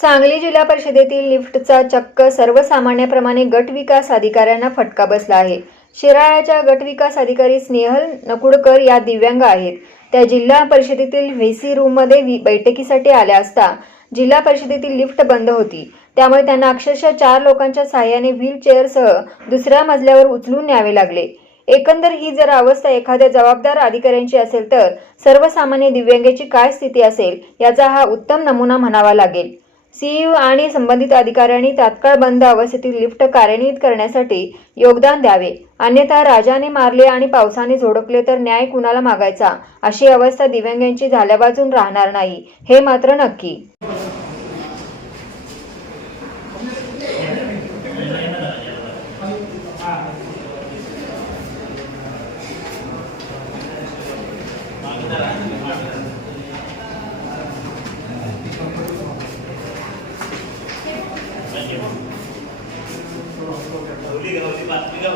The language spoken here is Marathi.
सांगली जिल्हा परिषदेतील लिफ्टचा चक्क सर्वसामान्याप्रमाणे गट विकास अधिकाऱ्यांना फटका बसला आहे। शिराळ्याच्या गट विकास अधिकारी स्नेहल नकुडकर या दिव्यांग आहेत। त्या जिल्हा परिषदेतील व्हीसी रूममध्ये बैठकीसाठी आल्या असता जिल्हा परिषदेतील लिफ्ट बंद होती। त्यामुळे त्यांना अक्षरशः 4 लोकांच्या सहाय्याने व्हीलचेअरसह दुसऱ्या मजल्यावर उचलून न्यावे लागले। एकंदर ही जर अवस्था एखाद्या जबाबदार अधिकाऱ्यांची असेल तर सर्वसामान्य दिव्यांगाची काय स्थिती असेल याचा हा उत्तम नमुना म्हणावा लागेल। सीईओ आणि संबंधित अधिकाऱ्यांनी तात्काळ बंद अवस्थेतील लिफ्ट कार्यान्वित करण्यासाठी योगदान द्यावे, अन्यथा राजाने मारले आणि पावसाने झोडपले तर न्याय कुणाला मागायचा अशी अवस्था दिव्यांगांची झाल्याबाजून राहणार नाही, हे मात्र नक्की। गवली बातमी का